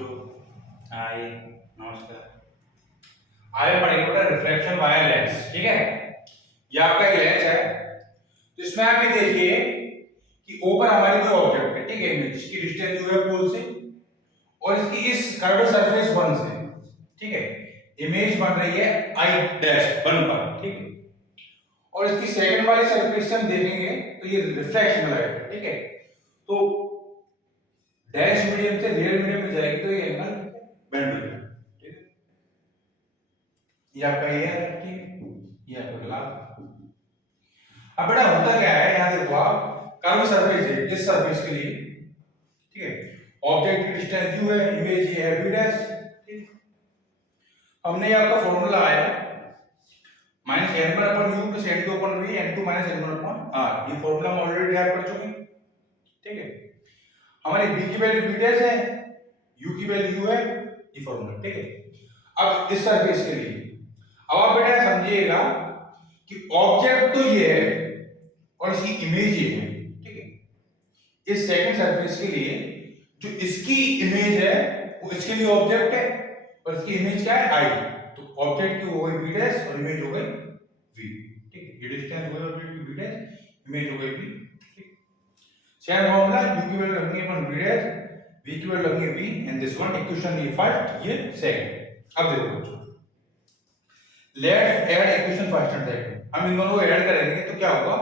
છો? हाय, नमस्कार। आगे पढ़ेंगे बेटा रिफ्लेक्शन वाया लेंस, ठीक है। ये आपका एक लेंस है, तो इसमें आप ये देखिए कि ऊपर हमारी कोई ऑब्जेक्ट है, ठीक है, जिसकी डिस्टेंस जो है पोल से और इसकी इस कर्व सरफेस 1 से, ठीक है, इमेज बन रही है आई डैश 1 पर, ठीक है। और इसकी सेकंड वाली सरफेस से हम देखेंगे तो ये रिफ्लेक्शन लाइट है, ठीक है। तो डैश मीडियम से रियल मीडियम में जाएगी तो ये एंगल बेंड हो जाएगा, ठीक है। ये आपका ये है, ठीक है, ये आपका ग्लास। अब बेटा होता क्या है, यहां देखो आप कर्व सरफेस है, इस सरफेस के लिए, ठीक है, ऑब्जेक्ट की डिस्टेंस u है, इमेज ये है v डैश, ठीक। हमने ये आपका फार्मूला आया -n1/u + n2/v n2 - n1/r, ये फार्मूला हम ऑलरेडी तैयार कर चुके हैं, ठीक है। हमारी v की वैल्यू v डैश है, u की वैल्यू u है, ये फार्मूला, ठीक है। अब इस सरफेस के लिए अब आप बेटा समझिएगा कि ऑब्जेक्ट तो ये है और इसकी इमेज ये है, ठीक है। इस सेकंड सरफेस के लिए जो इसकी इमेज है वो इसके लिए ऑब्जेक्ट है और इसकी इमेज क्या है आई, तो ऑब्जेक्ट की हो गई v डैश और इमेज हो गई v, ठीक है। ये डिस्टेंस हो गई ऑब्जेक्ट की v डैश, इमेज हो गई v, ठीक। सेम फॉर्मूला u की वैल्यू रखनी है अपन v डैश, v की वैल्यू रखनी है v and this one equation ये फर्स्ट, ये सेकंड। अब देखो बच्चों, let's add equation first and second. हम इन दोनों को ऐड करेंगे तो क्या होगा,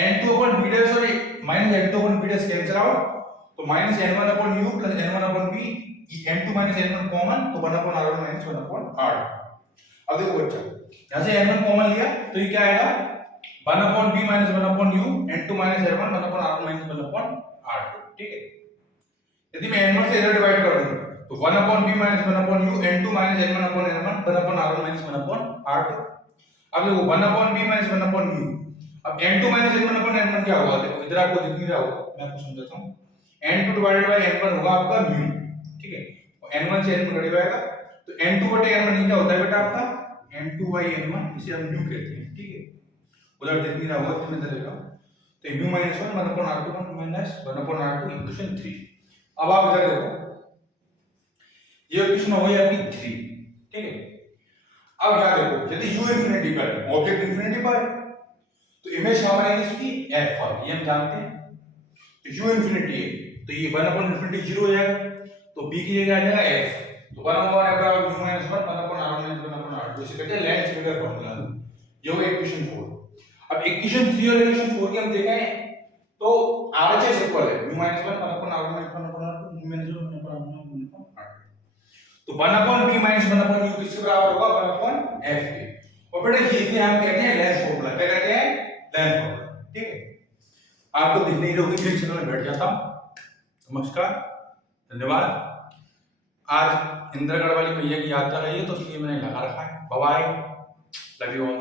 n2/v डैश और -n2/v डैश कैंसिल आउट, तो -n1/u + n1/v, ये n2 - n1 कॉमन, तो 1/r1 - 1/r। अब देखो बच्चा, यहां से n1 कॉमन लिया तो ये क्या आएगा 1/b - 1/u, n2 - n1 1/r1 - 1/r2, ठीक है। यदि मैं n1 से इधर डिवाइड कर दूं तो 1/b - 1/u, n2 - n1/n1 1/r1 - 1/r2। अब देखो 1/b - 1/u, अब n2 - n1/n1 क्या होगा, देखो इधर आपको दिख नहीं रहा होगा, मैं आपको समझाता हूं। n2 / n1 होगा आपका म्यू, ठीक है, और n1 से n1 घट जाएगा तो n2/n1 क्या होता है बेटा आपका n2/n1, इसे हम म्यू कहते हैं, ठीक है। उधर दिख नहीं रहा होगा तो मैं इधर लिख रहा हूं, तो म्यू - 1 1/r2 1/r2 इक्वेशन 3। अब आप इधर देखो, ये इक्वेशन हो गई आपकी 3, ठीक है। अब यहां देखो, यदि u इंफिनिटी पर है, ऑब्जेक्ट इंफिनिटी पर है, तो इमेज कहां बनेगी इसकी f पर, ये हम जानते हैं। तो u इंफिनिटी है तो ये 1/∞ 0 हो जाएगा, तो b की जगह आ जाएगा f, तो 1/f u - 1 1/r1 - 1/r2, इसे कहते हैं लेंस फिगर फार्मूला। ये हो गया इक्वेशन 4। अब इक्वेशन 3 और इक्वेशन 4 की हम देखें तो RHS इक्वल है u - 1 1/r1 - 1/r2 u - 1 1/r1 तो 1/b - 1/u किसके बराबर होगा 1/f के। और बेटा ये हम कहते हैं लेंस फार्मूला, क्या कहते हैं लेंस फार्मूला, ठीक है। आपको दिख नहीं रही जिस चैनल में बैठ जाता हूं। नमस्कार, धन्यवाद। आज इंद्रगढ़ वाली मैया की यात्रा रही है तो इसलिए मैंने लगा रखा है। Bye bye, love you all.